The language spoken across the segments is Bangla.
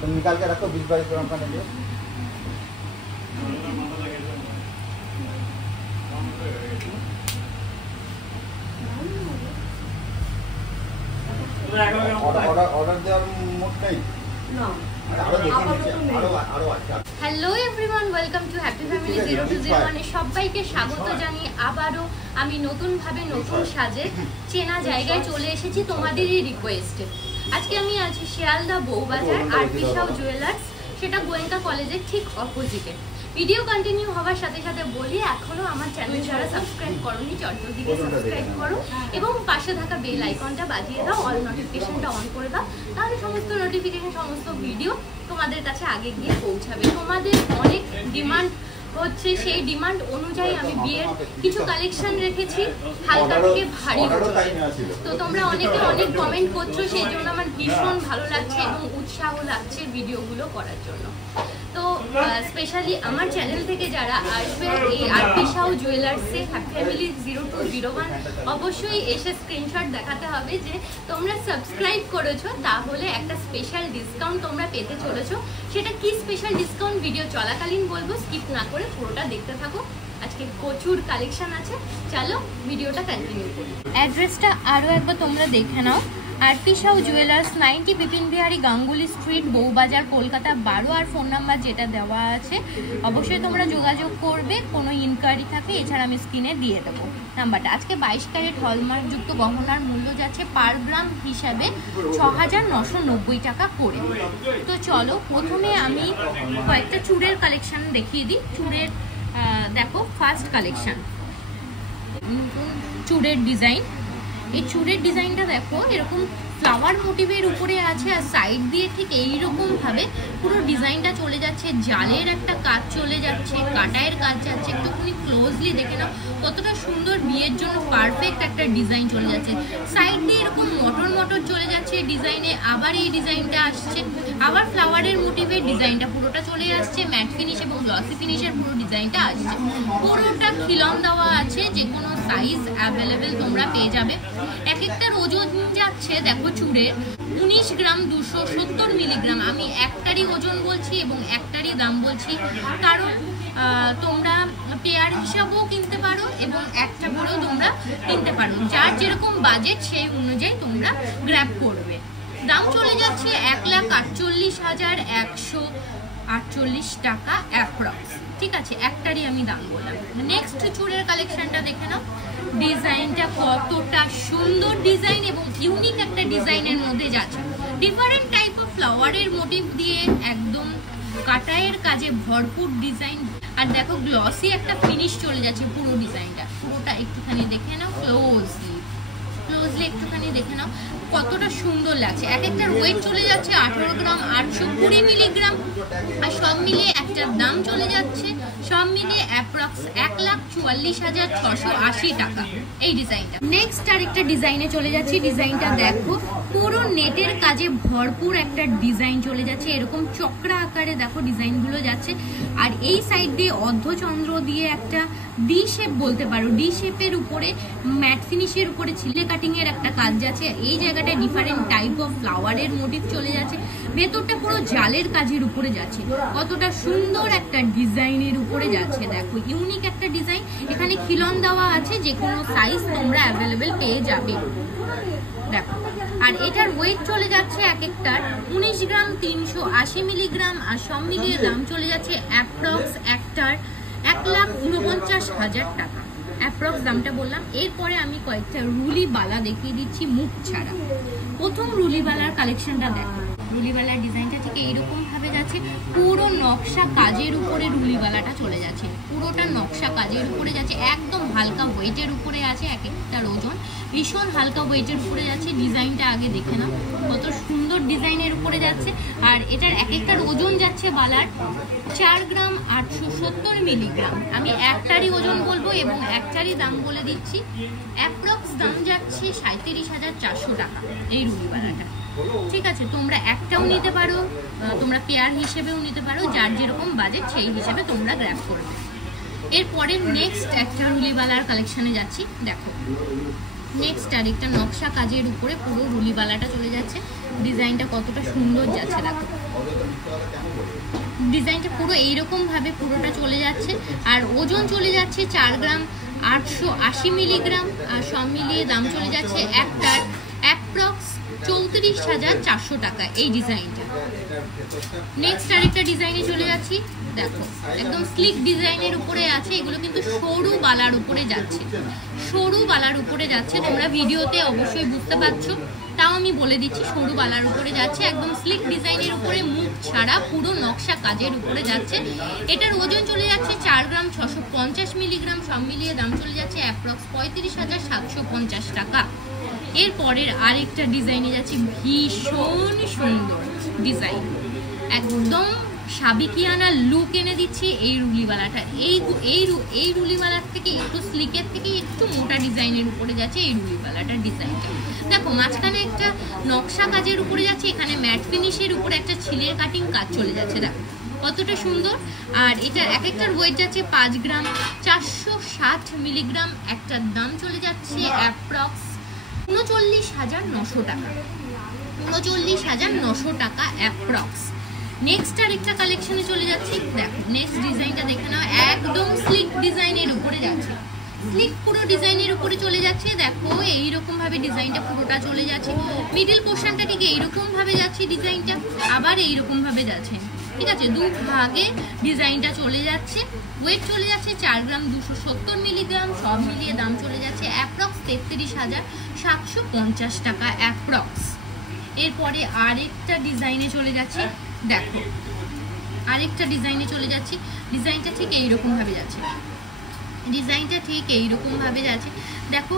तुम निकाल के रखो 20-22 ग्राम का नहीं। ऑर्डर देওয়ার মুড নেই। Hello everyone, welcome to happy family 0201 এ সবাইকে স্বাগত জানিয়ে আবারও আমি নতুনভাবে নতুন সাজে চেনা জায়গায় চলে এসেছি তোমাদেরই রিকোয়েস্টে। আজকে আমি আছি শিয়ালদা বউবাজার আরপি সাউ জুয়েলার্স, সেটা গোয়েঙ্কা কলেজের ঠিক অপোজিটে। ভিডিও কন্টিনিউ হওয়ার সাথে সাথে বলি, এখনো আমার চ্যানেল যারা সাবস্ক্রাইব করোনি চটজলদিকে সাবস্ক্রাইব করো এবং পাশে থাকা বেল আইকনটা বাজিয়ে দাও, অল নোটিফিকেশনটা অন করে দাও, তাহলে সমস্ত নোটিফিকেশন সমস্ত ভিডিও তোমাদের কাছে আগে গিয়ে পৌঁছাবে। তোমাদের অনেক ডিমান্ড হচ্ছে, সেই ডিমান্ড অনুযায়ী আমি বিয়ের কিছু কালেকশন রেখেছি হালকা থেকে ভারী। তো তোমরা অনেকে অনেক কমেন্ট করছো, সেই জন্য আমার ভীষণ ভালো লাগছে এবং উৎসাহ লাগছে ভিডিওগুলো করার জন্য। তো স্পেশালি আমার চ্যানেল থেকে যারা আসবে এই আরপি সাউ জুয়েলার্সে হ্যাপি ফ্যামিলি 0201 অবশ্যই এসে স্ক্রিনশট দেখাতে হবে যে তোমরা সাবস্ক্রাইব করেছো, তাহলে একটা স্পেশাল ডিসকাউন্ট তোমরা পেতে চলেছো। সেটা কি স্পেশাল ডিসকাউন্ট ভিডিও চলাকালীন বলবো, স্কিপ না করে পুরোটা দেখতে থাকো। আজকে প্রচুর কালেকশন আছে, চলো ভিডিওটা কন্টিনিউ করি। অ্যাড্রেসটা আরও একবার তোমরা দেখে নাও। R P Sau jewellers 90 Bipin Behari Ganguly street, Bowbazar, Kolkata 12। আর ফোন নাম্বার যেটা দেওয়া আছে অবশ্যই তোমরা যোগাযোগ করবে, কোনো ইনকোয়ারি থাকে এছাড়া আমি স্ক্রিনে দিয়ে দেবো নাম্বারটা। আজকে 22 ক্যারেট হলমার্কযুক্ত গহনার মূল্য যাচ্ছে পার গ্রাম হিসাবে 6990 টাকা করে। তো চলো প্রথমে আমি কয়েকটা চুড়ের কালেকশন দেখিয়ে দিই। চুড়ের দেখো, ফার্স্ট কালেকশন চুড়ের ডিজাইন। এই চুড়ের ডিজাইনটা দেখো, এরকম ফ্লাওয়ার মোটিভের উপরে আছে আর সাইড দিয়ে ঠিক এইরকম ভাবে পুরো ডিজাইনটা চলে যাচ্ছে। জালের একটা কাজ চলে যাচ্ছে, কাটায়ের কাজ যাচ্ছে। একটুখানি ক্লোজলি দেখে নাও কতটা সুন্দর, বিয়ের জন্য পারফেক্ট একটা ডিজাইন চলে যাচ্ছে। সাইড দিয়ে এরকম মটর মটর চলে যাচ্ছে ডিজাইনে, আবার এই ডিজাইনটা আসছে, আবার ফ্লাওয়ারের মোটিভের ডিজাইনটা পুরোটা চলে আসছে। ম্যাট ফিনিশ এবং গ্লসি ফিনিশের পুরো ডিজাইনটা আসছে। পুরোটা খিলন দেওয়া আছে, যে কোনো সাইজ অ্যাভেলেবেল তোমরা পেয়ে যাবে। এক একটার ওজন যাচ্ছে দেখো চুড়ের 19 গ্রাম 270 মিলিগ্রাম। আমি একটারই ওজন বলছি এবং একটারই দাম বলছি, কারণ তোমরা পেয়ার হিসাবেও কিনতে পারো এবং একটা করেও তোমরা কিনতে পারো। যার যেরকম বাজেট সেই অনুযায়ী তোমরা গ্র্যাব করবে। দাম চলে যাচ্ছে 1,48,148 টাকা অ্যাপ্রক্স। ঠিক আছে, একটারই আমি দাম বললাম। নেক্সট চুড়ের কালেকশনটা দেখে নাও। ডিজাইনটা কতটা সুন্দর ডিজাইন এবং ইউনিক একটা ডিজাইনের মধ্যে যাচ্ছে। ডিফারেন্ট টাইপ অফ ফ্লাওয়ারের মোটিভ দিয়ে একদম কাটায়ের কাজে ভরপুর ডিজাইন। আর দেখো গ্লসি একটা ফিনিশ চলে যাচ্ছে পুরো ডিজাইনটা। পুরোটা একটুখানি দেখে নাও, ক্লোজলি একটুখানি দেখে নাও কতটা সুন্দর লাগছে। এক একটার ওয়েট চলে যাচ্ছে 18 গ্রাম 820 মিলিগ্রাম। আর সব মিলিয়ে একটার দাম চলে যাচ্ছে সব মিলিয়ে অ্যাপ্রক্স 1,44,680 টাকা এই ডিজাইনটা। নেক্সট আরেকটা ডিজাইনে চলে যাচ্ছি। ডিজাইনটা দেখো, পুরো নেটের কাজে ভরপুর একটা ডিজাইন চলে যাচ্ছে। এরকম চক্রা আকারে দেখো ডিজাইনগুলো যাচ্ছে। আর এই সাইড দিয়ে অর্ধচন্দ্র দিয়ে একটা ডি শেপ বলতে পারো, ডি শেপের উপরে ম্যাট ফিনিশের উপরে ছিলে কাটিং এর একটা কাজ যাচ্ছে। এই জায়গাটা ডিফারেন্ট টাইপ অফ ফ্লাওয়ারের মোটিভ চলে যাচ্ছে। ভেতরটা পুরো জালের কাজের উপরে যাচ্ছে। কতটা সুন্দর একটা ডিজাইনের উপরে যাচ্ছে, দেখো ইউনিক একটা ডিজাইন। এখানে খিলন দেওয়া আছে, যে কোনো সাইজ তোমরা অ্যাভেলেবেল পেয়ে যাবে। দেখো, আর এটার ওয়েট চলে যাচ্ছে এক একটার 19 গ্রাম 380 মিলিগ্রাম। আর সব মিলিয়ে দাম চলে যাচ্ছে অ্যাপ্রক্স একটার 1,49,000 টাকা অ্যাপ্রক্স দামটা বললাম। এরপরে আমি কয়েকটা রুলি বালা দেখিয়ে দিচ্ছি মুখ ছাড়া। প্রথম রুলি বালার কালেকশনটা দেখো। রুলিবালার ডিজাইনটা ঠিক এইরকম ভাবে যাচ্ছে, পুরো নকশা কাজের উপরে রুলিবালাটা চলে যাচ্ছে। পুরোটা নকশা কাজের উপরে যাচ্ছে, একদম হালকা ওয়েটের উপরে আছে। এক একটার ওজন ভীষণ হালকা ওয়েটের উপরে যাচ্ছে। ডিজাইনটা আগে দেখে নাও কত সুন্দর ডিজাইনের উপরে যাচ্ছে। আর এটার এক একটার ওজন যাচ্ছে বালার 4 গ্রাম 870 মিলিগ্রাম। আমি একটারই ওজন বলবো এবং একটারই দাম বলে দিচ্ছি। অ্যাপ্রক্স দাম যাচ্ছে 37,400 টাকা এই রুলিবালাটা। ঠিক আছে, তোমরা একটাও নিতে পারো, তোমরা পেয়ার হিসেবেও নিতে পারো, যার যেরকম বাজেট সেই হিসেবে তোমরা গ্র্যাব করবে। এরপরে নেক্সট একটা রুলিবালার কালেকশনে যাচ্ছি। দেখো নেক্সট আরেকটা নকশা কাজের উপরে পুরো রুলিওয়ালাটা চলে যাচ্ছে। ডিজাইনটা কতটা সুন্দর যাচ্ছে দেখো, ডিজাইনটা পুরো এইরকম ভাবে পুরোটা চলে যাচ্ছে। আর ওজন চলে যাচ্ছে 4 গ্রাম 880 মিলিগ্রাম, আর সব মিলিয়ে দাম চলে যাচ্ছে একটার অ্যাপ্রক্স 34,400 টাকা এই ডিজাইনটা। নেক্সট আরেকটা ডিজাইনে চলে যাচ্ছি, দেখো একদম স্লিক ডিজাইনের উপরে আছে। এগুলো কিন্তু সরু বালার উপরে যাচ্ছে, সরু বালার উপরে যাচ্ছে। তোমরা ভিডিওতে অবশ্যই বুঝতে পারছো, তাও আমি বলে দিচ্ছি সরু বালার উপরে যাচ্ছে, একদম স্লিক ডিজাইনের উপরে, মুখ ছাড়া পুরো নকশা কাজের উপরে যাচ্ছে। এটার ওজন চলে যাচ্ছে 4 গ্রাম 650 মিলিগ্রাম, সব মিলিয়ে দাম চলে যাচ্ছে অ্যাপ্রক্স 35,750 টাকা। এরপরের আরেকটা ডিজাইনে যাচ্ছে, ভীষণ সুন্দর ডিজাইন, একদম সাবিকিয়ানা লুক এনে দিচ্ছে এই রুলিওয়ালাটা। এই রুলিওয়ালার থেকে একটু স্লিকের থেকে একটু মোটা ডিজাইনের উপরে যাচ্ছে এই রুলিওয়ালাটার ডিজাইনটা। দেখো মাঝখানে একটা নকশা কাজের উপরে যাচ্ছে, এখানে ম্যাট ফিনিশের উপরে একটা ছিলের কাটিং কাজ চলে যাচ্ছে, দেখো কতটা সুন্দর। আর এটার এক একটার ওয়েট যাচ্ছে 5 গ্রাম 460 মিলিগ্রাম, একটার দাম চলে যাচ্ছে অ্যাপ্রক্স 39,900 টাকা, 39,900 টাকা অ্যাপ্রক্স। নেক্সট আরেকটা কালেকশনে চলে যাচ্ছি, দেখো নেক্সট ডিজাইনটা দেখে নাও, একদম স্লিক ডিজাইনের উপরে যাচ্ছে, স্লিক পুরো ডিজাইনের উপরে চলে যাচ্ছে। দেখো এইরকম ভাবে ডিজাইনটা পুরোটা চলে যাচ্ছে, মিডল পোর্শনটা ঠিক এইরকম ভাবে যাচ্ছে ডিজাইনটা, আবার এইরকম ভাবে যাচ্ছে, ঠিক আছে, দু ভাগে ডিজাইনটা চলে যাচ্ছে। ওয়েট চলে যাচ্ছে 4 গ্রাম 270 মিলিগ্রাম, সব মিলিয়ে দাম চলে যাচ্ছে অ্যাপ্রক্স 33,750 টাকা অ্যাপ্রক্স। এরপরে আরেকটা ডিজাইনে চলে যাচ্ছে, দেখো আরেকটা ডিজাইনে চলে যাচ্ছি, ডিজাইনটা ঠিক এইরকম ভাবে যাচ্ছে, ডিজাইনটা ঠিক এইরকম ভাবে যাচ্ছে। দেখো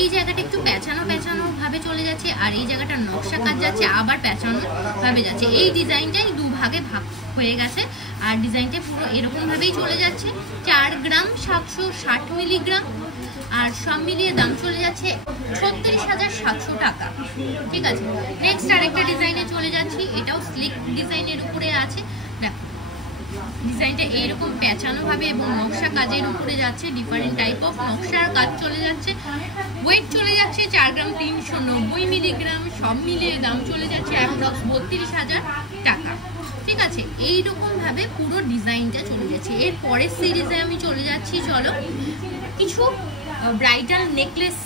এই জায়গাটা একটু পেঁচানো পেঁচানো ভাবে চলে যাচ্ছে, আর এই জায়গাটা নকশা কাজ যাচ্ছে, আবার পেঁচানো ভাবে যাচ্ছে। এই ডিজাইনটাই দু ভাগে ভাগ হয়ে গেছে, আর ডিজাইনটা পুরো এরকম ভাবেই চলে যাচ্ছে। 4 গ্রাম 760 মিলিগ্রাম, আর সব মিলিয়ে দাম চলে যাচ্ছে 36,700 টাকা, ঠিক আছে। নেক্সট আরেকটা ডিজাইনে চলে যাচ্ছি, এটাও স্লিক ডিজাইনের উপরে আছে। দেখো ডিজাইনটা এইরকম পেঁচানো ভাবে এবং নকশা কাজের উপরে যাচ্ছে, ডিফারেন্ট টাইপ অফ নকশার কাজ চলে যাচ্ছে। ওয়েট চলে যাচ্ছে 4 গ্রাম 390 মিলিগ্রাম, সব মিলিয়ে দাম চলে যাচ্ছে অ্যাপ্রক্স 32,000 টাকা, ঠিক আছে। এইরকম ভাবে পুরো ডিজাইনটা চলে যাচ্ছে। এর পরের সিরিজে আমি চলে যাচ্ছি, চলো কিছু ব্রাইডাল নেকলেস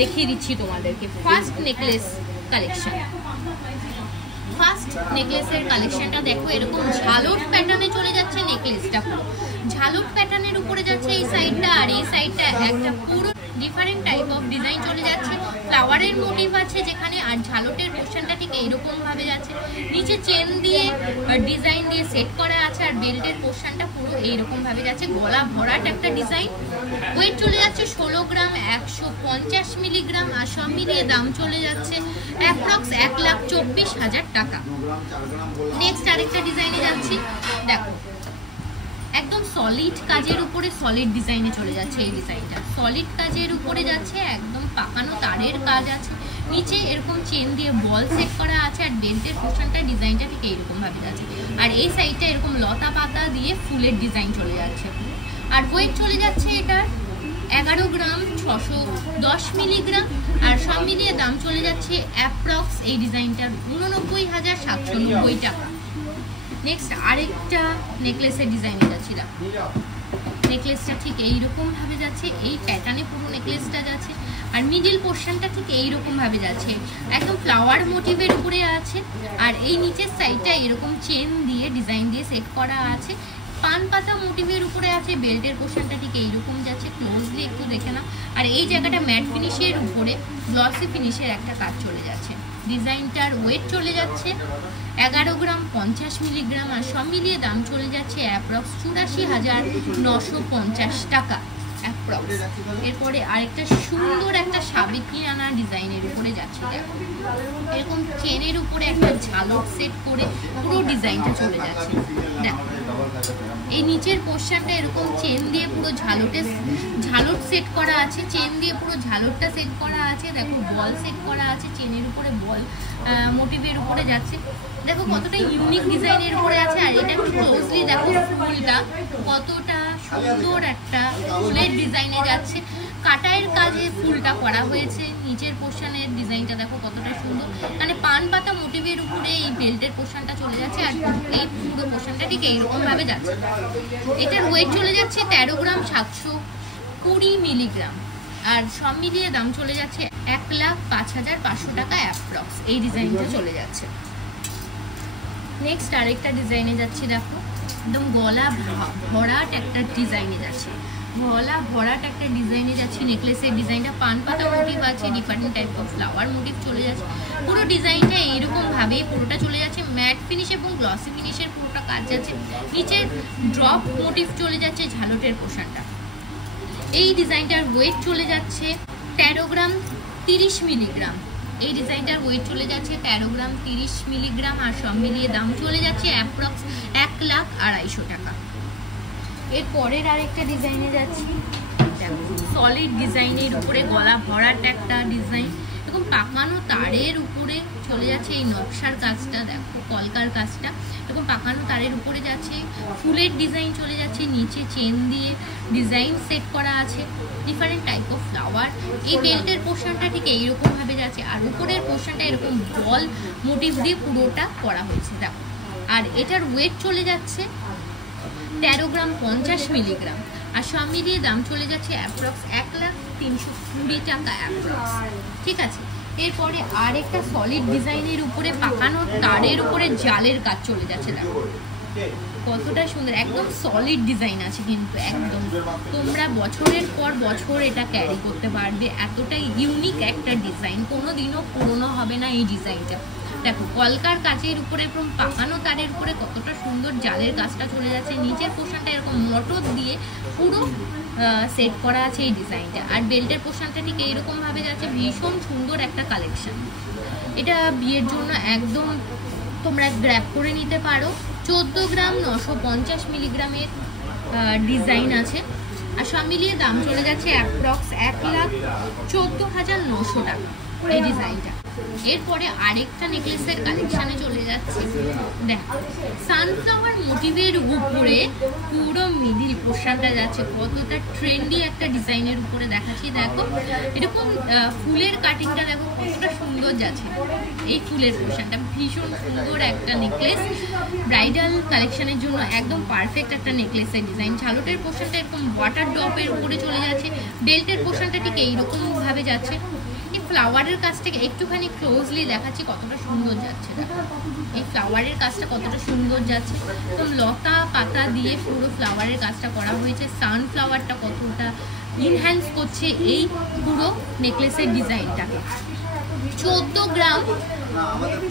দেখিয়ে দিচ্ছি তোমাদেরকে। ফার্স্ট নেকলেস কালেকশন, ফার্স্ট নেকলেসের কালেকশনটা দেখো, এরকম ঝালট প্যাটার্নে চলে যাচ্ছে নেকলেসটা, ঝালট প্যাটার্নের উপরে যাচ্ছে এই সাইডটা, আর এই সাইডটা একটা পুরো ডিফারেন্ট টাইপ অফ ডিজাইন চলে যাচ্ছে। ফ্লাওয়ারের মোটিভ আছে যেখানে, আর ঝালটের পোর্শনটা ঠিক এইরকম ভাবে যাচ্ছে, নিচে চেন দিয়ে ডিজাইন দিয়ে সেট করা আছে, আর বেল্টের পোর্শনটা পুরো এইরকম ভাবে যাচ্ছে, গলা ভরাট একটা ডিজাইন। ওয়েট চলে যাচ্ছে 16 গ্রাম 150 মিলিগ্রাম, আর সব মিলিয়ে দাম চলে যাচ্ছে অ্যাপ্রক্স 1,24,000 টাকা। নেক্সট আরেকটা ডিজাইনে যাচ্ছি, দেখো একদম সলিড কাজের উপরে সলিড ডিজাইনে চলে যাচ্ছে। এই ডিজাইনটা সলিড কাজের উপরে যাচ্ছে, একদম পাকানো তারের কাজ আছে, নিচে এরকম চেন দিয়ে বল সেট করা আছে, আর বেল্টের পোর্শনটা ডিজাইনটা ঠিক এইরকম ভাবে যাচ্ছে, আর এই সাইডটা এরকম লতা পাতা দিয়ে ফুলের ডিজাইন চলে যাচ্ছে। আর ওয়েট চলে যাচ্ছে এটার 11 গ্রাম 610 মিলিগ্রাম, আর সব মিলিয়ে দাম চলে যাচ্ছে অ্যাপ্রক্স এই ডিজাইনটার 89,790 টাকা। নেক্সট আরেকটা নেকলেসের ডিজাইনে যাচ্ছি, নেকলেসটা ঠিক এইরকম ভাবে যাচ্ছে, এই প্যাটার্নে পুরো নেকলেসটা যাচ্ছে, আর মিডিল পোর্শনটা ঠিক এইরকম ভাবে যাচ্ছে, একদম ফ্লাওয়ার মোটিভের উপরে আছে, আর এই নিচের সাইডটা এরকম চেন দিয়ে ডিজাইন দিয়ে সেট করা আছে, পান পাতা মোটিভের উপরে আছে, বেল্টের পোর্শনটা ঠিক এইরকম যাচ্ছে, ক্লোজলি একটু দেখে না। আর এই জায়গাটা ম্যাট ফিনিশের উপরে গ্লসি ফিনিশের একটা কাজ চলে যাচ্ছে। ডিজাইনটার ওয়েট চলে যাচ্ছে 11 গ্রাম 50 মিলিগ্রাম, আর সব মিলিয়ে দাম চলে যাচ্ছে অ্যাপ্রক্স 84,950 টাকা অ্যাপ্রক্স। এরপরে আরেকটা সুন্দর একটা সাবিকিয়ানা ডিজাইনের উপরে যাচ্ছে, দেখো এরকম চেনের উপরে একটা ঝালক সেট করে পুরো ডিজাইনটা চলে যাচ্ছে। দেখো এই নিচের পোর্শনটা এরকম চেন দিয়ে পুরো ঝালট সেট করা আছে, চেন দিয়ে পুরো ঝালটটা সেট করা আছে, দেখো বল সেট করা আছে, চেনের উপরে বল মোটিভের উপরে যাচ্ছে, দেখো কতটা ইউনিক ডিজাইনের উপরে আছে। আর এটা একটু ক্লোজলি দেখো ফুলটা কতটা সুন্দর একটা ফুলের ডিজাইনে যাচ্ছে, কাটাইয়ের কাজে ফুলটা করা হয়েছে, নিচের পোর্শনের ডিজাইনটা দেখো কতটা সুন্দর, মানে পান পাতা মোটিভের উপরে এই বেল্টের পোর্শনটা চলে যাচ্ছে আর এই পুরো পোর্শনটা ঠিক এইরকম ভাবে যাচ্ছে। এটার ওয়েট চলে যাচ্ছে 13 গ্রাম 720 মিলিগ্রাম, আর সব মিলিয়ে দাম চলে যাচ্ছে 1,05,500 টাকা অ্যাপ্রক্স। এই ডিজাইনটা চলে যাচ্ছে। নেক্সট আরেকটা ডিজাইনে যাচ্ছি, দেখো একদম গলা ভরাট একটা ডিজাইনে যাচ্ছে, গলা ভরাট একটা ডিজাইনে যাচ্ছে। নেকলেসের ডিজাইনটা পান পাতা মোটিভ আছে, different type of flower motive চলে যাচ্ছে। পুরো ডিজাইনটা এইরকম ভাবেই পুরোটা চলে যাচ্ছে, ম্যাট ফিনিশ এবং গ্লসি ফিনিশের পুরোটা কাজ যাচ্ছে। নিচের ড্রপ মোটিভ চলে যাচ্ছে ঝালটের পোর্শনটা। এই ডিজাইনটার ওয়েট চলে যাচ্ছে 13 গ্রাম 30 মিলিগ্রাম। এই ডিজাইনটার ওয়েট চলে যাচ্ছে 13 গ্রাম 30 মিলিগ্রাম, আর সব মিলিয়ে দাম চলে যাচ্ছে অ্যাপ্রক্স 1,02,500 টাকা। এর পরের আরেকটা ডিজাইনে যাচ্ছি, সলিড ডিজাইনের উপরে গলা ভরাট একটা ডিজাইন, এরকম পাকানো তারের উপরে চলে যাচ্ছে এই নকশার কাজটা, দেখো কলকার কাজটা এরকম পাকানো তারের উপরে যাচ্ছে। ফুলের ডিজাইন চলে যাচ্ছে, নিচে চেন দিয়ে ডিজাইন সেট করা আছে, ডিফারেন্ট টাইপ অফ ফ্লাওয়ার। এই বেল্টের পোর্শনটা ঠিক এইরকম ভাবে যাচ্ছে, আর উপরের পোর্শনটা এরকম বল মোটিভ দিয়ে পুরোটা করা হয়েছে দেখো। আর এটার ওয়েট চলে যাচ্ছে 13 গ্রাম 50 মিলিগ্রাম, আর সব মিলিয়ে দাম চলে যাচ্ছে অ্যাপ্রক্স 1,03,20 টাকা অ্যাপ্রক্স। ঠিক আছে, এরপরে আরেকটা সলিড ডিজাইনের উপরে পাকানো তারের উপরে জালের কাজ চলে যাচ্ছে, দেখো কতটা সুন্দর, একদম সলিড ডিজাইন আছে কিন্তু একদম তোমরা বছরের পর বছর এটা ক্যারি করতে পারবে। এতটাই ইউনিক একটা ডিজাইন, কোনোদিনও পুরনো হবে না এই ডিজাইনটা। দেখো কলকার কাচের উপরে এরকম পাকানো তারের উপরে কতটা সুন্দর জালের কাজটা চলে যাচ্ছে। নিচের পোর্শনটা এরকম মটর দিয়ে পুরো সেট করা আছে এই ডিজাইনটা, আর বেল্টের পোর্শনটা ঠিক এইরকম ভাবে যাচ্ছে। ভীষণ সুন্দর একটা কালেকশন, এটা বিয়ের জন্য একদম তোমরা গ্র্যাব করে নিতে পারো। 14 গ্রাম 950 মিলিগ্রামের ডিজাইন আছে, আর সব মিলিয়ে দাম চলে যাচ্ছে অ্যাপ্রক্স 1,14,900 টাকা এই ডিজাইনটা। এরপরে আরেকটা নেকলেসের কালেকশনে চলে যাচ্ছে, দেখো সানফ্লাওয়ার মোটিভের উপরে পুরো মিডিল পোর্শনটা যাচ্ছে, কতটা ট্রেন্ডি একটা ডিজাইনের উপরে দেখাচ্ছি। দেখো এরকম ফুলের কাটিংটা দেখো কতটা সুন্দর যাচ্ছে। এই ফুলের পোর্শনটা ভীষণ সুন্দর একটা নেকলেস, ব্রাইডাল কালেকশনের জন্য একদম পারফেক্ট একটা নেকলেসের ডিজাইন। ঝালটের পোর্শনটা এরকম ওয়াটার ড্রপের উপরে চলে যাচ্ছে, বেল্টের পোর্শনটা ঠিক এইরকম ভাবে যাচ্ছে। এই ফ্লাওয়ারের কাজটাকে একটুখানি ক্লোজলি দেখাচ্ছি কতটা সুন্দর যাচ্ছে, দেখো এই ফ্লাওয়ারের কাজটা কতটা সুন্দর যাচ্ছে। তো লতা পাতা দিয়ে পুরো ফ্লাওয়ারের কাজটা করা হয়েছে, সানফ্লাওয়ারটা কতটা ইনহ্যান্স করছে এই পুরো নেকলেসের ডিজাইনটাকে। 14 গ্রাম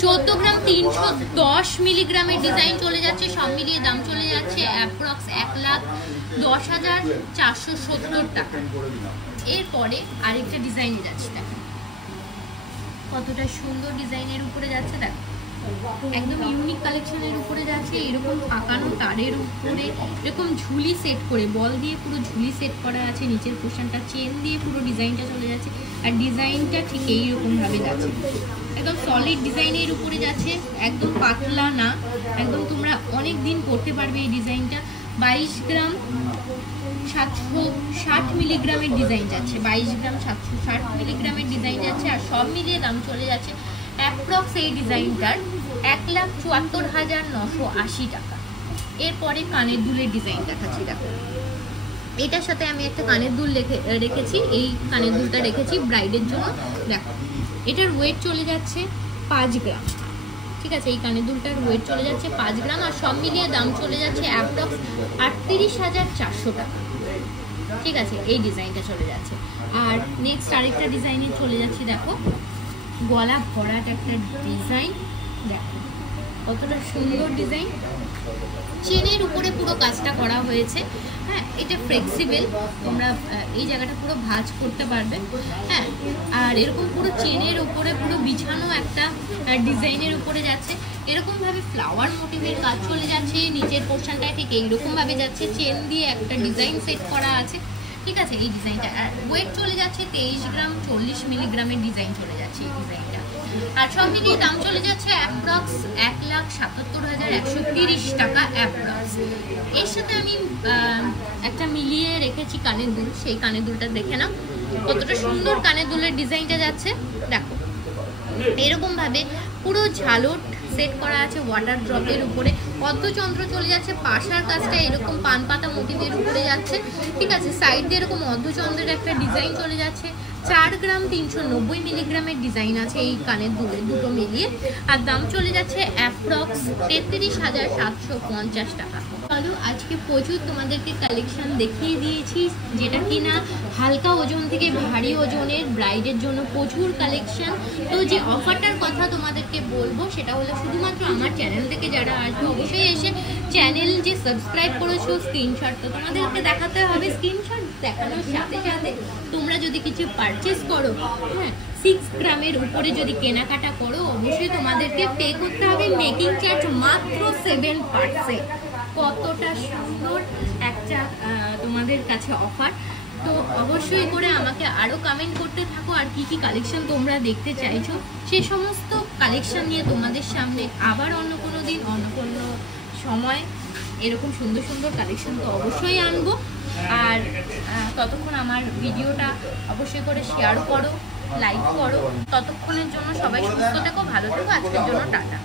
310 মিলিগ্রামের ডিজাইন চলে যাচ্ছে, সব মিলিয়ে দাম চলে যাচ্ছে অ্যাপ্রক্স 1,10,470 টাকা। এরপরে আরেকটা ডিজাইনে যাচ্ছে, দেখো কতটা সুন্দর ডিজাইনের উপরে যাচ্ছে, দেখো একদম ইউনিক কালেকশনের উপরে যাচ্ছে। এরকম পাকানো তারের উপরে এরকম ঝুলি সেট করে বল দিয়ে পুরো ঝুলি সেট করা আছে, নিচের পোর্শনটা চেন দিয়ে পুরো ডিজাইনটা চলে যাচ্ছে, আর ডিজাইনটা ঠিক এইরকম ভাবে যাচ্ছে, একদম সলিড ডিজাইনের উপরে যাচ্ছে, একদম পাতলা না, একদম তোমরা অনেক দিন পরতে পারবে এই ডিজাইনটা। 22 গ্রাম 760 মিলিগ্রামের ডিজাইন যাচ্ছে, 22 গ্রাম 760 মিলিগ্রামের ডিজাইন যাচ্ছে, আর সব মিলিয়ে দাম চলে যাচ্ছে অ্যাপ্রক্স এই ডিজাইনটার 1,74,980 টাকা। এরপরে কানের দুলের ডিজাইন দেখাচ্ছি, দেখো এটার সাথে আমি একটা কানের দুল রেখেছি, এই কানের দুলটা রেখেছি ব্রাইডের জন্য। দেখো এটার ওয়েট চলে যাচ্ছে 5 গ্রাম, ঠিক আছে এই কানের দুলটার ওয়েট চলে যাচ্ছে 5 গ্রাম, আর সব মিলিয়ে দাম চলে যাচ্ছে অ্যাপ্রক্স 38,400 টাকা। ঠিক আছে এই ডিজাইনটা চলে যাচ্ছে। আর নেক্সট আরেকটা ডিজাইনে চলে যাচ্ছি, দেখো গলা ভরাট একটা ডিজাইন, দেখো কতটা সুন্দর ডিজাইন, চেনের উপরে পুরো কাজটা করা হয়েছে। হ্যাঁ এটা ফ্লেক্সিবল, তোমরা এই জায়গাটা পুরো ভাঁজ করতে পারবে। হ্যাঁ আর এরকম পুরো চেনের উপরে পুরো বিছানো একটা ডিজাইনের উপরে যাচ্ছে, এরকম ভাবে ফ্লাওয়ার মোটিভের কাজ চলে যাচ্ছে। নিচের পোর্শনটা ঠিক এইরকম ভাবে যাচ্ছে, চেন দিয়ে একটা ডিজাইন সেট করা আছে। ঠিক আছে এই ডিজাইনটা, আর ওয়েট চলে যাচ্ছে 23 গ্রাম 40 মিলিগ্রামের ডিজাইন চলে যাচ্ছে এই ডিজাইনটা, আর সব মিলিয়ে দাম চলে যাচ্ছে অ্যাপ্রক্স 1,77,130 টাকা অ্যাপ্রক্স। এর সাথে আমি একটা মিলিয়ে রেখেছি কানের দুল, সেই কানের দুলটা দেখে নাও। কতটা সুন্দর কানের দুলের ডিজাইনটা যাচ্ছে দেখো। এরকম ভাবে পুরো ঝালট সেট করা আছে ওয়াটার ড্রপের উপরে। অর্ধচন্দ্র চলে যাচ্ছে, পাশার কাজটা এরকম পান পাতা মোটিভের উপরে যাচ্ছে, ঠিক আছে। সাইড দিয়ে এরকম অর্ধচন্দ্রের একটা ডিজাইন চলে যাচ্ছে। 4 গ্রাম 390 মিলিগ্রামের ডিজাইন আছে এই কানের দুলে দুটো মিলিয়ে। আর দাম চলে যাচ্ছে অ্যাপ্রক্স 33,750 টাকা। চলো আজকে প্রচুর তোমাদেরকে কালেকশন দেখিয়ে দিয়েছি, যেটা কিনা হালকা ওজন থেকে ভারী ওজনের ব্রাইডের জন্য প্রচুর কালেকশন। তো যে অফারটার কথা তোমাদেরকে বলবো সেটা হলো শুধুমাত্র আমার চ্যানেল থেকে যারা আসবে অবশ্যই এসে চ্যানেল যে সাবস্ক্রাইব করেছো স্ক্রিনশট তো তোমাদেরকে দেখাতে হবে। স্ক্রিনশট দেখানোর সাথে সাথে তোমরা যদি কিছু পারচেস করো, হ্যাঁ 6 গ্রামের উপরে যদি কেনাকাটা করো অবশ্যই তোমাদেরকে পে করতে হবে মেকিং চার্জ মাত্র 7%। কতটা সুন্দর একটা তোমাদের কাছে অফার। তো অবশ্যই করে আমাকে আরও কমেন্ট করতে থাকো আর কি কি কালেকশন তোমরা দেখতে চাইছো, সেই সমস্ত কালেকশন নিয়ে তোমাদের সামনে আবার অন্য কোনো দিন অন্য কোনো সময় এরকম সুন্দর সুন্দর কালেকশন তো অবশ্যই আনবো। আর ততক্ষণ আমার ভিডিওটা অবশ্যই করে শেয়ার করো, লাইক করো। ততক্ষণের জন্য সবাই সুস্থ থেকো, ভালো থেকো। আজকের জন্য টাটা।